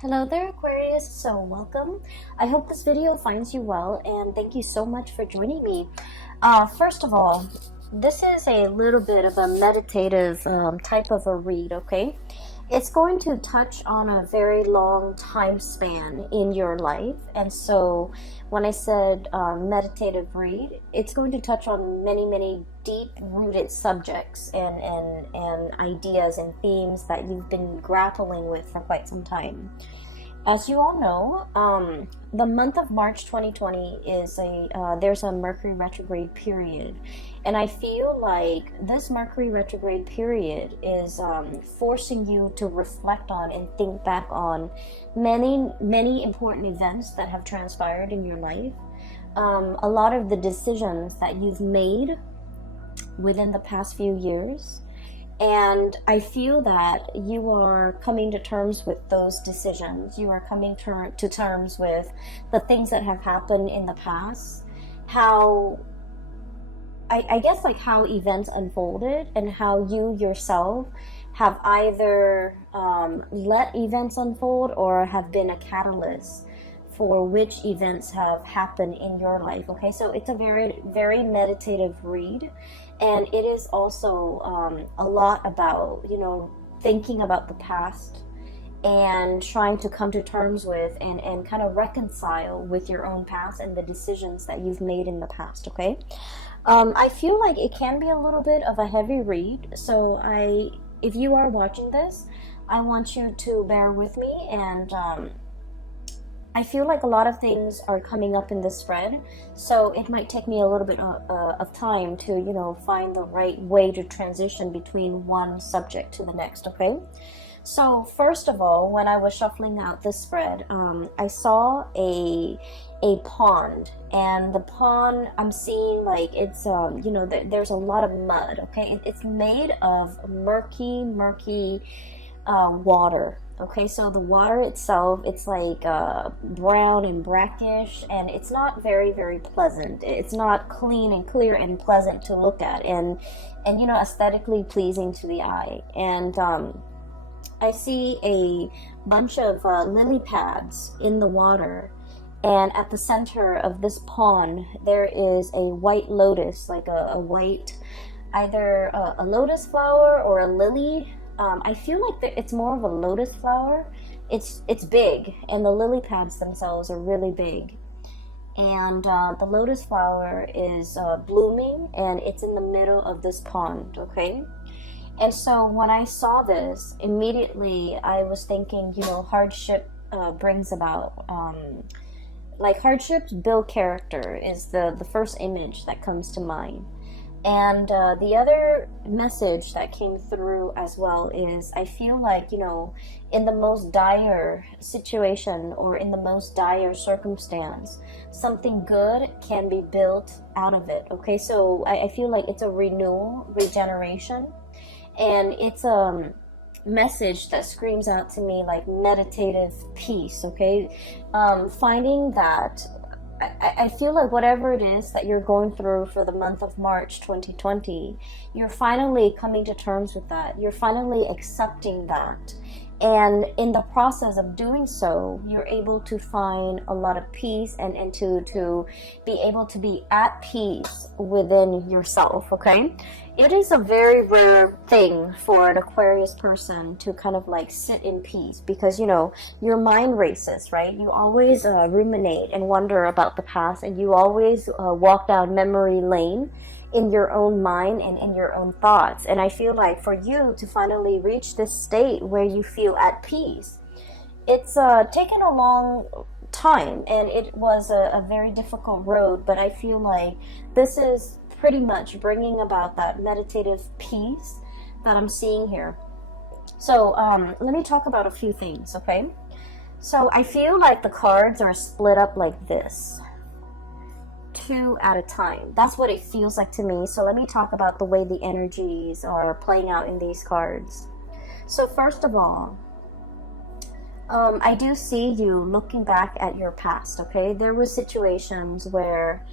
Hello there, Aquarius. So welcome. I hope this video finds you well, and thank you so much for joining me. First of all, this is a little bit of a meditative type of a read, okay? It's going to touch on a very long time span in your life, and so when I said meditative read, it's going to touch on many deep-rooted subjects and ideas and themes that you've been grappling with for quite some time. As you all know, the month of March 2020 is there's a Mercury retrograde period, and I feel like this Mercury retrograde period is forcing you to reflect on and think back on many important events that have transpired in your life. A lot of the decisions that you've made within the past few years. And I feel that you are coming to terms with those decisions. You are coming to terms with the things that have happened in the past. How, I guess, like how events unfolded and how you yourself have either let events unfold or have been a catalyst for which events have happened in your life. Okay, so it's a very meditative read, and it is also a lot about, thinking about the past and trying to come to terms with and kind of reconcile with your own past and the decisions that you've made in the past. Okay, I feel like it can be a little bit of a heavy read, so if you are watching this, I want you to bear with me, and I feel like a lot of things are coming up in this spread, so it might take me a little bit of time to, find the right way to transition between one subject to the next, okay? So first of all, when I was shuffling out this spread, I saw a pond, and the pond, I'm seeing like it's, there's a lot of mud, okay? It's made of murky water. Okay, so the water itself, it's like brown and brackish, and it's not very pleasant. It's not clean and clear and pleasant to look at, and aesthetically pleasing to the eye. And I see a bunch of lily pads in the water, and at the center of this pond there is a white lotus, like a white, either a lotus flower or a lily. I feel like it's more of a lotus flower. It's big, and the lily pads themselves are really big. And the lotus flower is blooming, and it's in the middle of this pond, okay? And so when I saw this, immediately I was thinking, hardship brings about, like hardships build character is the first image that comes to mind. And the other message that came through as well is I feel like, in the most dire situation or in the most dire circumstance, something good can be built out of it. Okay, so I feel like it's a renewal, regeneration, and it's a message that screams out to me like meditative peace. Okay, finding that I feel like whatever it is that you're going through for the month of March 2020, you're finally coming to terms with that. You're finally accepting that. And in the process of doing so, you're able to find a lot of peace and to be able to be at peace within yourself, okay? It is a very rare thing for an Aquarius person to kind of like sit in peace because, your mind races, right? You always ruminate and wonder about the past, and you always walk down memory lane in your own mind and in your own thoughts. And I feel like for you to finally reach this state where you feel at peace, it's taken a long time, and it was a very difficult road, but I feel like this is pretty much bringing about that meditative peace that I'm seeing here. So let me talk about a few things, okay? So I feel like the cards are split up like this, 2 at a time. That's what it feels like to me. So let me talk about the way the energies are playing out in these cards. So first of all, I do see you looking back at your past, okay? There were situations where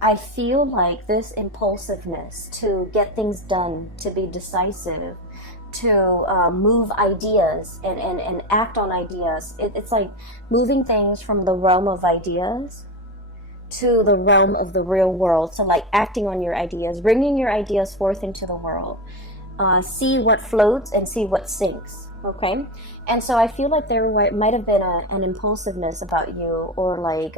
I feel like this impulsiveness to get things done, to be decisive, to move ideas and act on ideas. It's like moving things from the realm of ideas to the realm of the real world. So like acting on your ideas, bringing your ideas forth into the world. See what floats and see what sinks. Okay, and so I feel like there might have been an impulsiveness about you, or like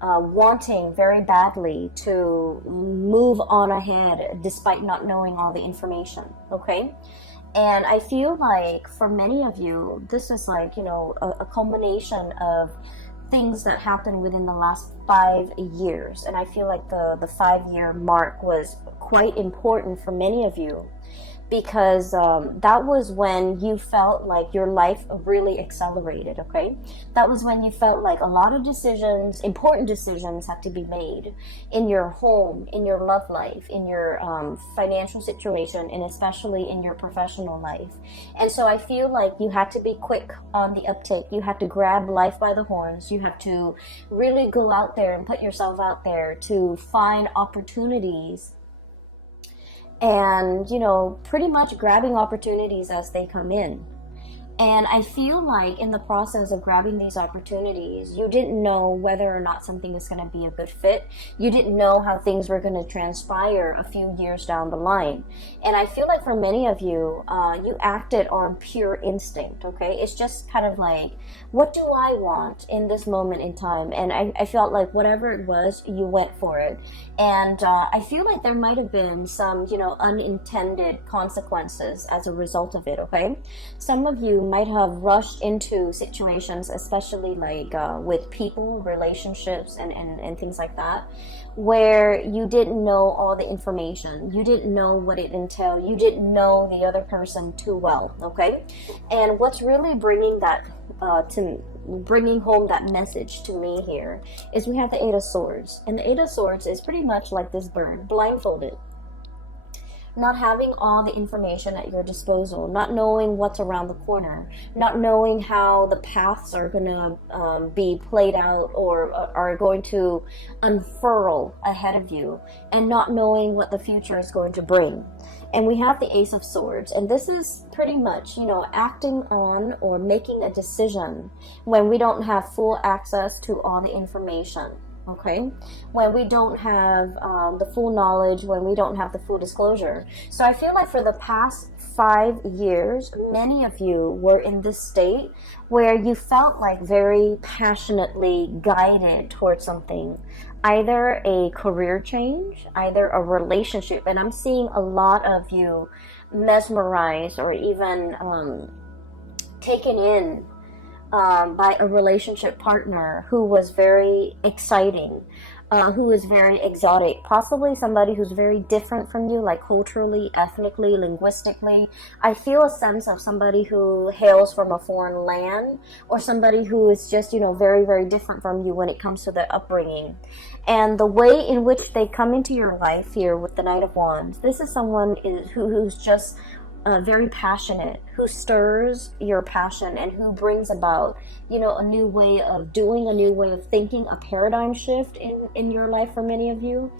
wanting very badly to move on ahead despite not knowing all the information. Okay, and I feel like for many of you, this is like, you know, a combination of things that happened within the last 5 years. And I feel like the 5-year mark was quite important for many of you, because that was when you felt like your life really accelerated. Okay, that was when you felt like a lot of decisions, important decisions, had to be made in your home, in your love life, in your financial situation, and especially in your professional life. And so I feel like you had to be quick on the uptake. You had to grab life by the horns. You have to really go out there and put yourself out there to find opportunities, and, you know, pretty much grabbing opportunities as they come in. And I feel like in the process of grabbing these opportunities, you didn't know whether or not something was going to be a good fit. You didn't know how things were going to transpire a few years down the line. And I feel like for many of you, you acted on pure instinct, okay? It's just kind of like, what do I want in this moment in time? And I felt like whatever it was, you went for it. And I feel like there might have been some, you know, unintended consequences as a result of it, okay? Some of you might have rushed into situations, especially like with people, relationships, and things like that, where you didn't know all the information. You didn't know what it entailed. You didn't know the other person too well, okay? And what's really bringing that bringing home that message to me here is we have the 8 of Swords. And the 8 of Swords is pretty much like this bird, blindfolded. Not having all the information at your disposal, not knowing what's around the corner, not knowing how the paths are going to be played out or are going to unfurl ahead of you, and not knowing what the future is going to bring. And we have the Ace of Swords, and this is pretty much, you know, acting on or making a decision when we don't have full access to all the information. Okay, when we don't have the full knowledge, when we don't have the full disclosure. So I feel like for the past 5 years, many of you were in this state where you felt like very passionately guided towards something, either a career change, either a relationship. And I'm seeing a lot of you mesmerized or even taken in by a relationship partner who was very exciting, who is very exotic, possibly somebody who's very different from you, like culturally, ethnically, linguistically. I feel a sense of somebody who hails from a foreign land, or somebody who is just, you know, very, very different from you when it comes to their upbringing. And the way in which they come into your life here with the Knight of Wands, this is someone who's just very passionate, who stirs your passion, and who brings about, you know, a new way of doing, a new way of thinking, a paradigm shift in your life for many of you.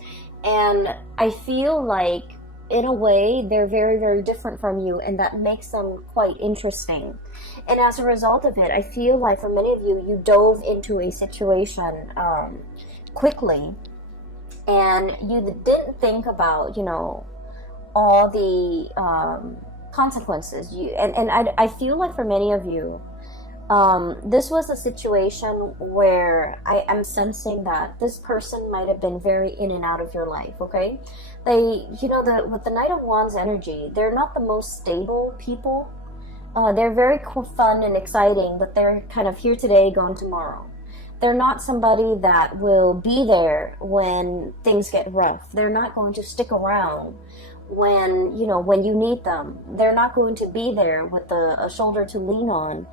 And I feel like, in a way, they're very, very different from you, and that makes them quite interesting. And as a result of it, I feel like for many of you, you dove into a situation quickly, and you didn't think about, you know, all the consequences. I feel like for many of you, this was a situation where I am sensing that this person might have been very in and out of your life, okay? They, you know, with the Knight of Wands energy, they're not the most stable people. They're very fun and exciting, but they're kind of here today, gone tomorrow. They're not somebody that will be there when things get rough. They're not going to stick around when, you know, when you need them. They're not going to be there with a shoulder to lean on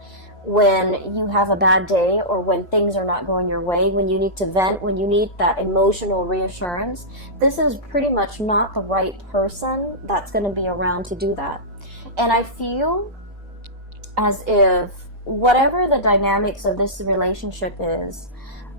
when you have a bad day, or when things are not going your way, when you need to vent, when you need that emotional reassurance. This is pretty much not the right person that's going to be around to do that. And I feel as if whatever the dynamics of this relationship is,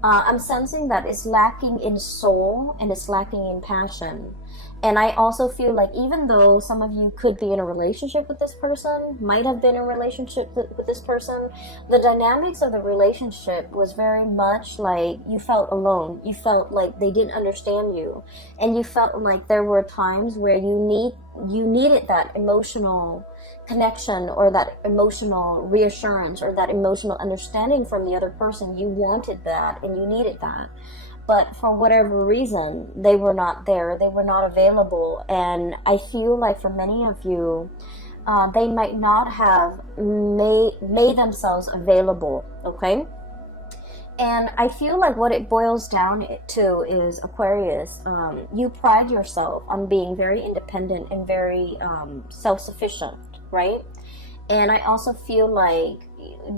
I'm sensing that it's lacking in soul and it's lacking in passion. And I also feel like even though some of you could be in a relationship with this person, might have been in a relationship with this person, the dynamics of the relationship was very much like you felt alone. You felt like they didn't understand you. And you felt like there were times where you needed that emotional connection, or that emotional reassurance, or that emotional understanding from the other person. You wanted that and you needed that. But for whatever reason, they were not there. They were not available. And I feel like for many of you, they might not have made themselves available, okay? And I feel like what it boils down to is, Aquarius, you pride yourself on being very independent and very self-sufficient, right? And I also feel like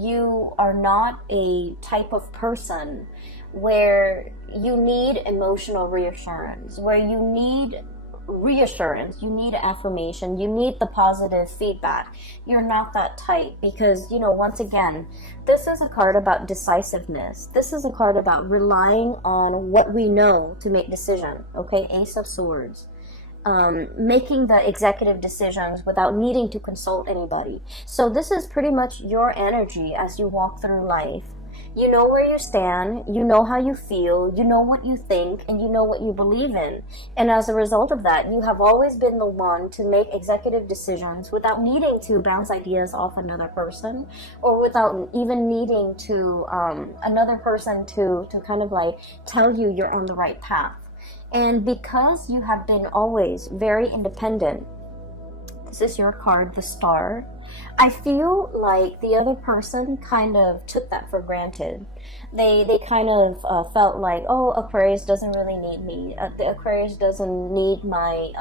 you are not a type of person where you need emotional reassurance, where you need reassurance, you need affirmation, you need the positive feedback. You're not that type, because, you know, once again, this is a card about decisiveness. This is a card about relying on what we know to make decision, okay? Ace of Swords. Making the executive decisions without needing to consult anybody. So this is pretty much your energy as you walk through life. You know where you stand, you know how you feel, you know what you think, and you know what you believe in. And as a result of that, you have always been the one to make executive decisions without needing to bounce ideas off another person, or without even needing to another person to kind of like tell you you're on the right path. And because you have been always very independent, this is your card, the Star. I feel like the other person kind of took that for granted. They kind of felt like, oh, Aquarius doesn't really need me. The Aquarius doesn't need my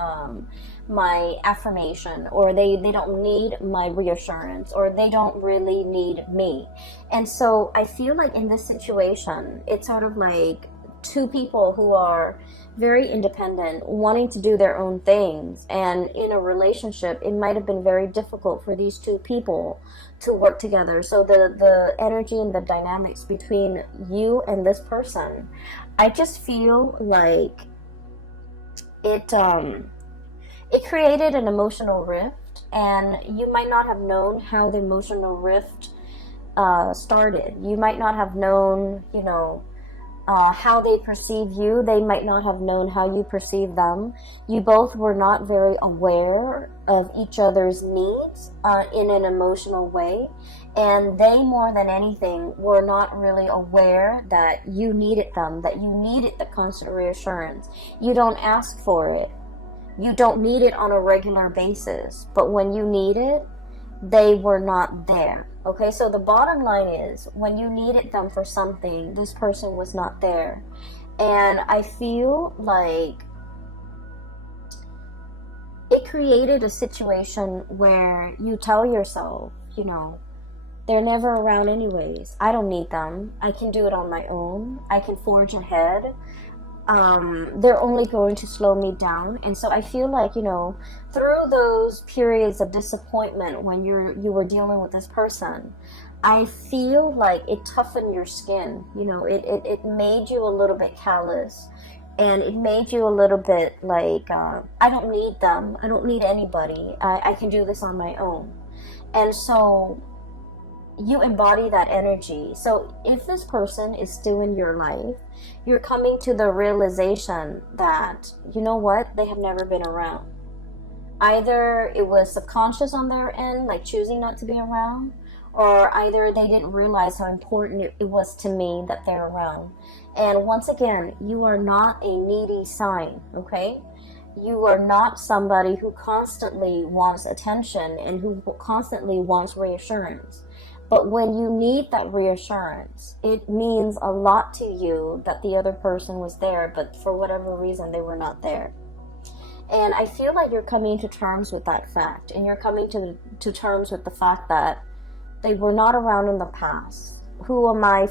affirmation, or they don't need my reassurance, or they don't really need me. And so I feel like in this situation, it's sort of like two people who are very independent, wanting to do their own things. And in a relationship, it might have been very difficult for these two people to work together. So the energy and the dynamics between you and this person, I just feel like it created an emotional rift, and you might not have known how the emotional rift started. You might not have known, you know, how they perceive you. They might not have known how you perceive them. You both were not very aware of each other's needs in an emotional way. And they, more than anything, were not really aware that you needed them, that you needed the constant reassurance. You don't ask for it. You don't need it on a regular basis. But when you need it, they were not there. Okay, so the bottom line is, when you needed them for something, this person was not there. And I feel like it created a situation where you tell yourself, you know, they're never around anyways. I don't need them. I can do it on my own. I can forge ahead. They're only going to slow me down. And so I feel like, you know, through those periods of disappointment when you were dealing with this person, I feel like it toughened your skin. You know, it made you a little bit callous, and it made you a little bit like, I don't need them. I don't need anybody. I can do this on my own. And so you embody that energy. So if this person is still in your life, you're coming to the realization that, you know what, they have never been around. Either it was subconscious on their end, like choosing not to be around, or either they didn't realize how important it was to me that they're around. And once again, you are not a needy sign, okay? You are not somebody who constantly wants attention and who constantly wants reassurance. But when you need that reassurance, it means a lot to you that the other person was there, but for whatever reason, they were not there. And I feel like you're coming to terms with that fact, and you're coming to terms with the fact that they were not around in the past. Who am I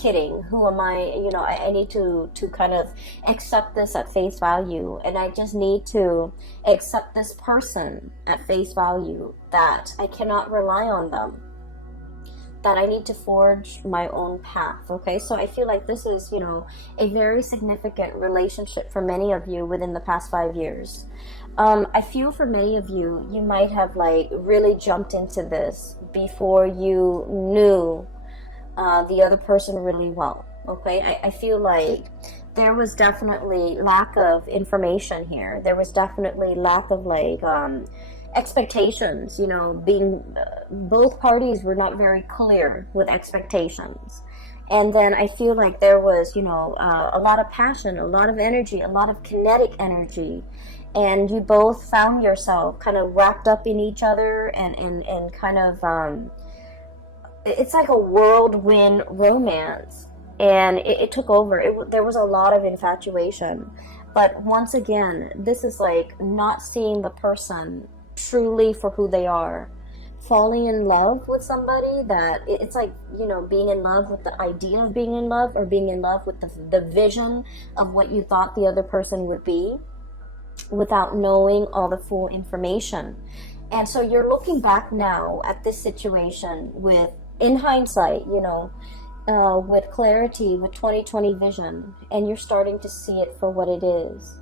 kidding? Who am I? You know, I need to kind of accept this at face value, and I just need to accept this person at face value, that I cannot rely on them. that I need to forge my own path. Okay, so I feel like this is, you know, a very significant relationship for many of you within the past 5 years. I feel for many of you, you might have like really jumped into this before you knew the other person really well. Okay, I feel like there was definitely lack of information here. There was definitely lack of like expectations, you know, being both parties were not very clear with expectations. And then I feel like there was, you know, a lot of passion, a lot of energy, a lot of kinetic energy, and you both found yourself kind of wrapped up in each other, and kind of it's like a whirlwind romance, and it took over. There was a lot of infatuation, but once again, this is like not seeing the person truly for who they are, falling in love with somebody that it's like, you know, being in love with the idea of being in love, or being in love with the vision of what you thought the other person would be, without knowing all the full information. And so you're looking back now at this situation with, in hindsight, you know, with clarity, with 2020 vision, and you're starting to see it for what it is.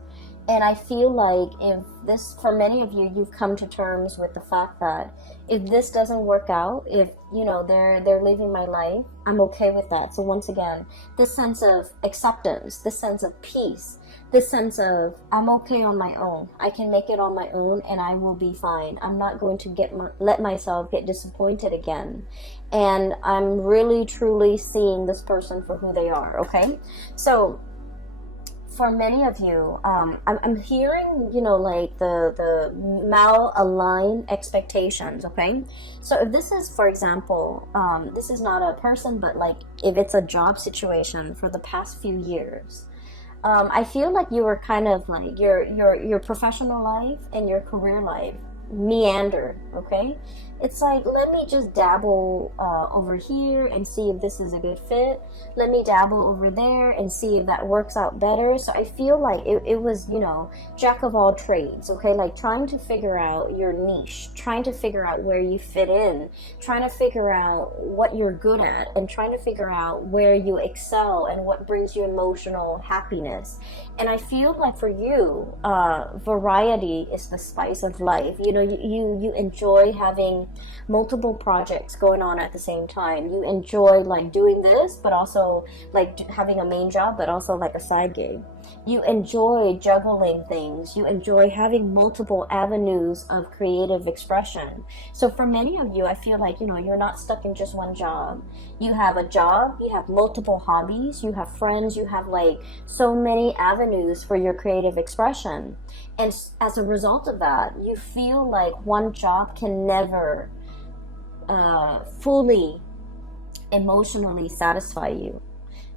And I feel like if this, for many of you, you've come to terms with the fact that if this doesn't work out, if, you know, they're living my life, I'm okay with that. So once again, this sense of acceptance, this sense of peace, this sense of I'm okay on my own. I can make it on my own, and I will be fine. I'm not going to let myself get disappointed again. And I'm really truly seeing this person for who they are. Okay, so for many of you, I'm hearing, you know, like the mal-aligned expectations. Okay, so if this is, for example, this is not a person, but like if it's a job situation for the past few years, I feel like you were kind of like your professional life and your career life meander. Okay, it's like, let me just dabble over here and see if this is a good fit. Let me dabble over there and see if that works out better. So I feel like it was, you know, jack of all trades. Okay, like trying to figure out your niche, trying to figure out where you fit in, trying to figure out what you're good at, and trying to figure out where you excel and what brings you emotional happiness. And I feel like for you, variety is the spice of life. You know, you enjoy having multiple projects going on at the same time. You enjoy like doing this, but also like having a main job, but also like a side gig. You enjoy juggling things. You enjoy having multiple avenues of creative expression. So for many of you, I feel like, you know, you're not stuck in just one job. You have a job, you have multiple hobbies, you have friends, you have like so many avenues for your creative expression. And as a result of that, you feel like one job can never fully emotionally satisfy you.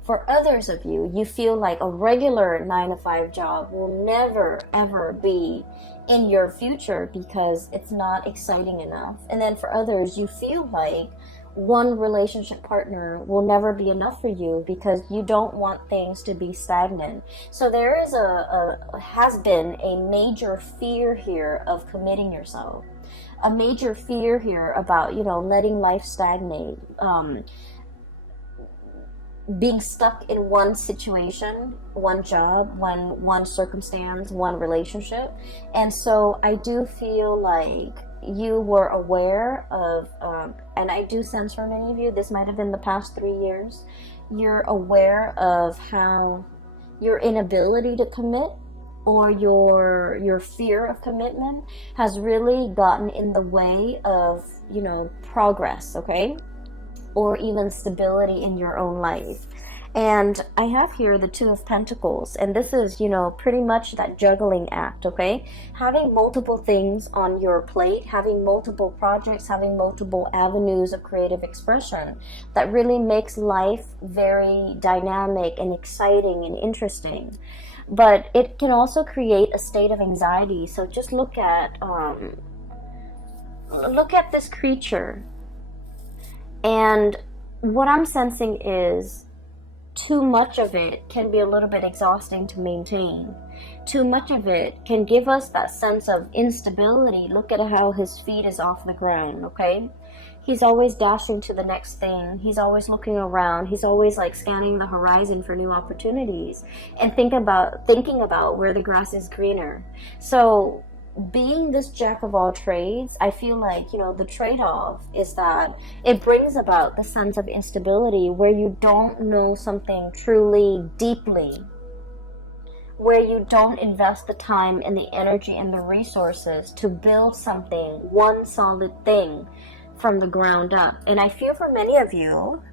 For others of you, you feel like a regular 9-to-5 job will never ever be in your future because it's not exciting enough. And then for others, you feel like one relationship partner will never be enough for you because you don't want things to be stagnant. So there is has been a major fear here of committing yourself, a major fear here about, you know, letting life stagnate, being stuck in one situation, one job, one circumstance, one relationship. And so I do feel like you were aware of, and I do sense for many of you, this might have been the past 3 years, you're aware of how your inability to commit, or your fear of commitment, has really gotten in the way of, you know, progress, okay? Or even stability in your own life. And I have here the Two of Pentacles, and this is, you know, pretty much that juggling act, okay? Having multiple things on your plate, having multiple projects, having multiple avenues of creative expression that really makes life very dynamic and exciting and interesting. But it can also create a state of anxiety. So just look at this creature. And what I'm sensing is too much of it can be a little bit exhausting to maintain. Too much of it can give us that sense of instability. Look at how his feet is off the ground, okay? He's always dashing to the next thing. He's always looking around. He's always like scanning the horizon for new opportunities and thinking about where the grass is greener. So being this jack of all trades, I feel like, the trade-off is that it brings about the sense of instability where you don't know something truly deeply, where you don't invest the time and the energy and the resources to build something, one solid thing from the ground up. And I feel for many of you,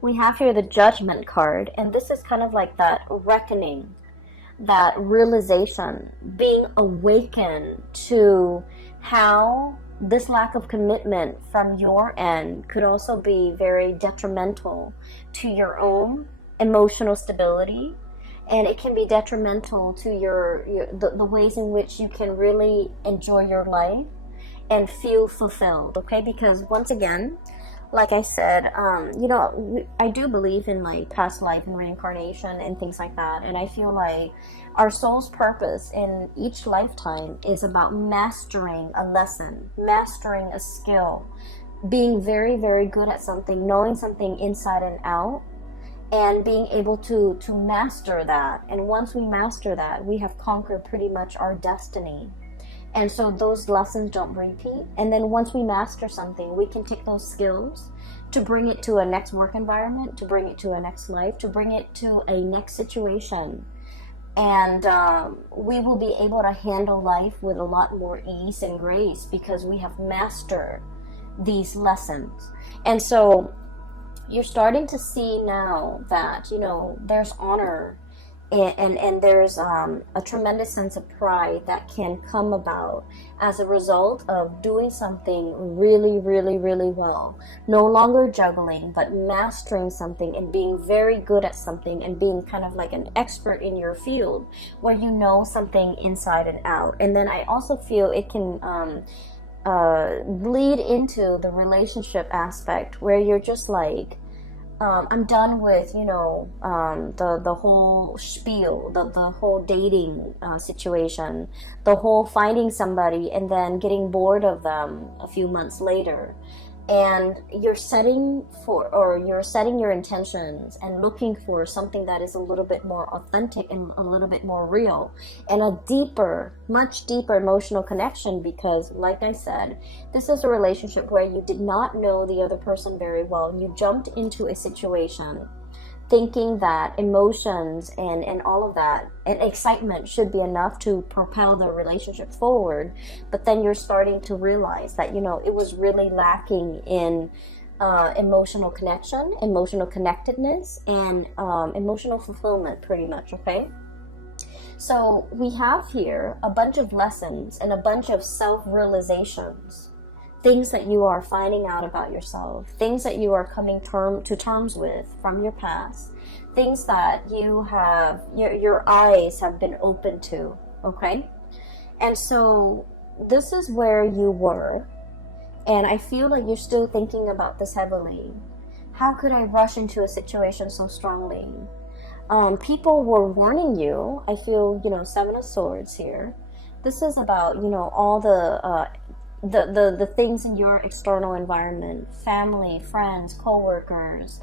we have here the Judgment card, and this is kind of like that reckoning, that realization, being awakened to how this lack of commitment from your end could also be very detrimental to your own emotional stability, and it can be detrimental to the ways in which you can really enjoy your life and feel fulfilled. Okay, because once again, like I said, I do believe in like past life and reincarnation and things like that. And I feel like our soul's purpose in each lifetime is about mastering a lesson, mastering a skill, being very, very good at something, knowing something inside and out, and being able to master that. And once we master that, we have conquered pretty much our destiny. And so those lessons don't repeat. And then once we master something, we can take those skills to bring it to a next work environment, to bring it to a next life, to bring it to a next situation. And we will be able to handle life with a lot more ease and grace because we have mastered these lessons. And so you're starting to see now that, there's honor and there's a tremendous sense of pride that can come about as a result of doing something really, really, really well. No longer juggling, but mastering something and being very good at something and being kind of like an expert in your field where you know something inside and out. And then I also feel it can bleed into the relationship aspect where you're just like, I'm done with, the whole spiel, the whole dating situation, the whole finding somebody and then getting bored of them a few months later. And you're setting your intentions and looking for something that is a little bit more authentic and a little bit more real and a deeper, much deeper emotional connection, because like I said, this is a relationship where you did not know the other person very well. You jumped into a situation thinking that emotions and all of that and excitement should be enough to propel the relationship forward, but then you're starting to realize that it was really lacking in emotional connection, emotional connectedness, and emotional fulfillment, pretty much. Okay, so we have here a bunch of lessons and a bunch of self-realizations, things that you are finding out about yourself, things that you are coming to terms with from your past, things that you have, your eyes have been open to, okay? And so this is where you were, and I feel like you're still thinking about this heavily. How could I rush into a situation so strongly? People were warning you. I feel, Seven of Swords here. This is about, all the things in your external environment, family, friends, co-workers,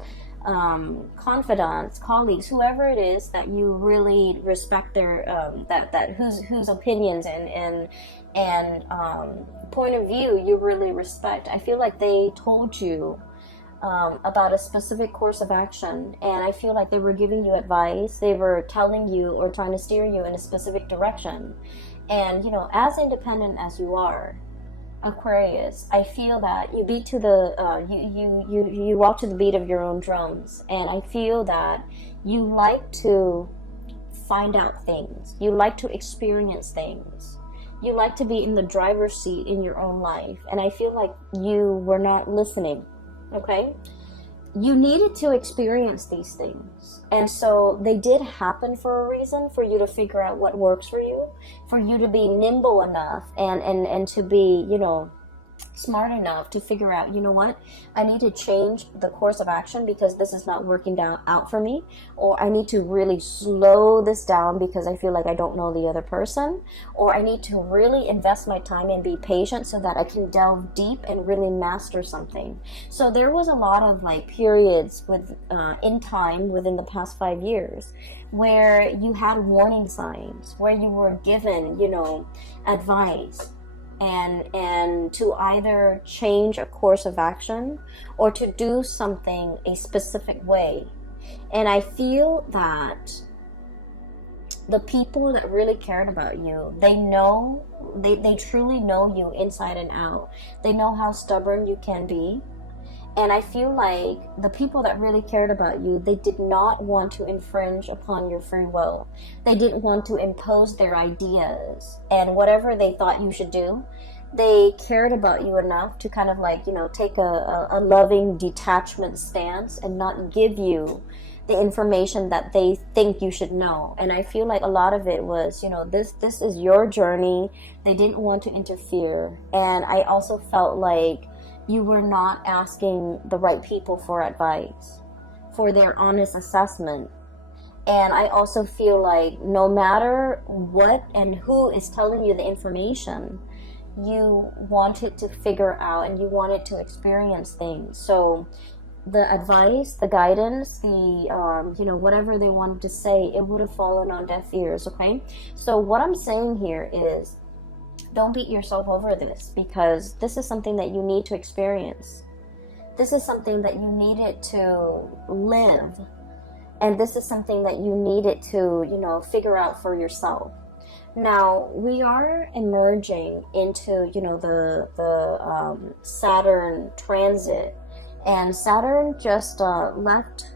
confidants, colleagues, whoever it is that you really respect their whose opinions and point of view you really respect. I feel like they told you about a specific course of action, and I feel like they were giving you advice. They were telling you or trying to steer you in a specific direction. And as independent as you are, Aquarius, I feel that you beat to the you walk to the beat of your own drums, and I feel that you like to find out things, you like to experience things, you like to be in the driver's seat in your own life, and I feel like you were not listening. Okay, you needed to experience these things, and so they did happen for a reason, for you to figure out what works for you, for you to be nimble enough and to be smart enough to figure out, you know what, I need to change the course of action because this is not working out for me, or I need to really slow this down because I feel like I don't know the other person, or I need to really invest my time and be patient so that I can delve deep and really master something. So there was a lot of like periods with in time within the past 5 years where you had warning signs, where you were given, you know, advice, and to either change a course of action or to do something a specific way. And I feel that the people that really cared about you, they truly know you inside and out. They know how stubborn you can be. And I feel like the people that really cared about you, they did not want to infringe upon your free will. They didn't want to impose their ideas and whatever they thought you should do. They cared about you enough to kind of like, you know, take a loving detachment stance and not give you the information that they think you should know. And I feel like a lot of it was, you know, this is your journey. They didn't want to interfere. And I also felt like you were not asking the right people for advice, for their honest assessment. And I also feel like no matter what and who is telling you the information, you wanted to figure out and you wanted to experience things. So the advice, the guidance, the you know, whatever they wanted to say, it would have fallen on deaf ears. Okay, so what I'm saying here is, don't beat yourself over this, because this is something that you need to experience. This is something that you needed to live. And this is something that you needed to, you know, figure out for yourself. Now, we are emerging into, you know, the Saturn transit. And Saturn just left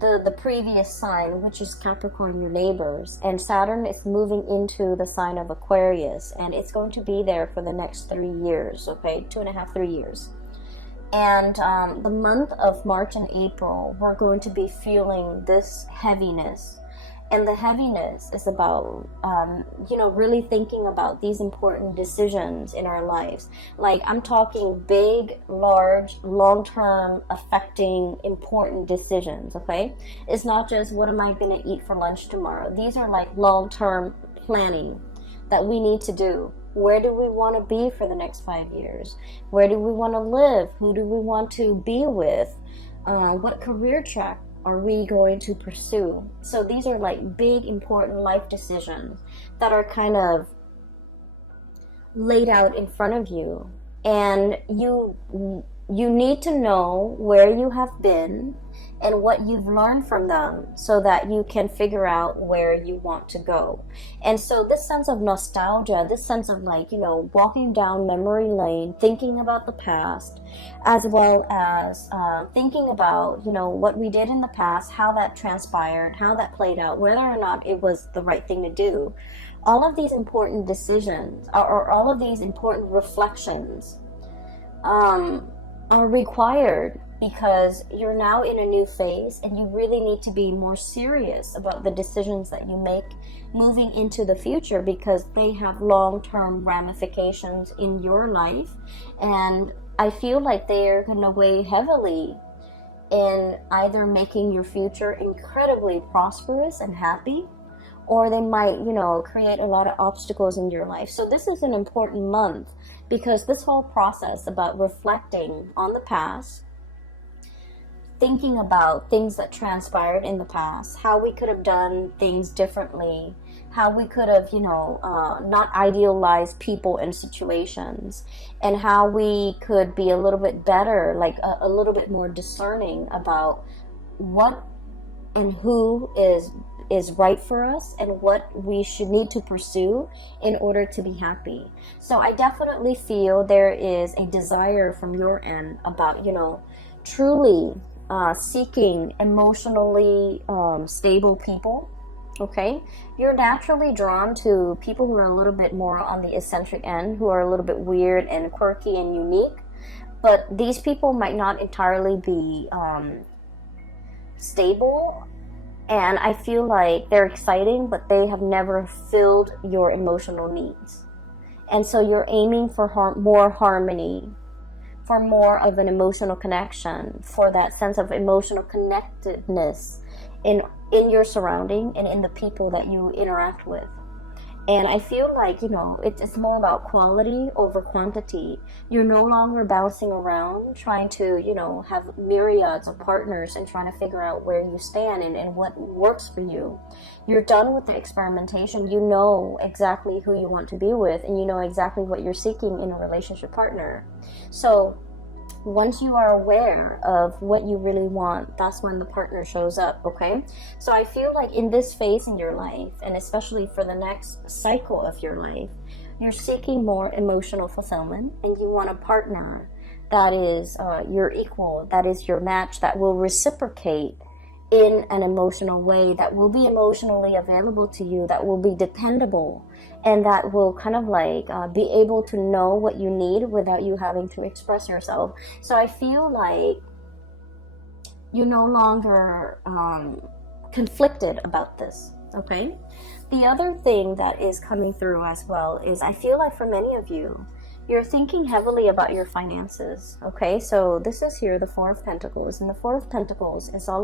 the previous sign, which is Capricorn, your neighbors, and Saturn is moving into the sign of Aquarius, and it's going to be there for the next 3 years, okay, 2.5, 3 years. And the month of March and April, we're going to be feeling this heaviness. And the heaviness is about, you know, really thinking about these important decisions in our lives. Like, I'm talking big, large, long-term, affecting, important decisions, okay? It's not just, what am I going to eat for lunch tomorrow? These are like long-term planning that we need to do. Where do we want to be for the next 5 years? Where do we want to live? Who do we want to be with? What career track are we going to pursue? So these are like big, important life decisions that are kind of laid out in front of you. And you need to know where you have been and what you've learned from them so that you can figure out where you want to go. And so this sense of nostalgia, this sense of like, you know, walking down memory lane, thinking about the past, as well as thinking about, you know, what we did in the past, how that transpired, how that played out, whether or not it was the right thing to do. All of these important decisions, or all of these important reflections, are required because you're now in a new phase and you really need to be more serious about the decisions that you make moving into the future, because they have long-term ramifications in your life. And I feel like they're going to weigh heavily in either making your future incredibly prosperous and happy, or they might, you know, create a lot of obstacles in your life. So this is an important month, because this whole process about reflecting on the past, thinking about things that transpired in the past, how we could have done things differently, how we could have, you know, not idealized people and situations, and how we could be a little bit better, like a little bit more discerning about what and who is right for us and what we should need to pursue in order to be happy. So I definitely feel there is a desire from your end about, you know, truly seeking emotionally stable people. Okay, you're naturally drawn to people who are a little bit more on the eccentric end, who are a little bit weird and quirky and unique, but these people might not entirely be stable. And I feel like they're exciting, but they have never filled your emotional needs. And so you're aiming for more harmony, for more of an emotional connection, for that sense of emotional connectedness in your surrounding and in the people that you interact with. And I feel like, you know, it's more about quality over quantity. You're no longer bouncing around trying to, you know, have myriads of partners and trying to figure out where you stand and what works for you. You're done with the experimentation. You know exactly who you want to be with, and you know exactly what you're seeking in a relationship partner. So once you are aware of what you really want, that's when the partner shows up, okay? So I feel like in this phase in your life, and especially for the next cycle of your life, you're seeking more emotional fulfillment, and you want a partner that is your equal, that is your match, that will reciprocate in an emotional way, that will be emotionally available to you, that will be dependable, and that will kind of like be able to know what you need without you having to express yourself. So I feel like you're no longer conflicted about this, okay? The other thing that is coming through as well is I feel like for many of you, you're thinking heavily about your finances, okay? So this is here, the Four of Pentacles, and the Four of Pentacles is all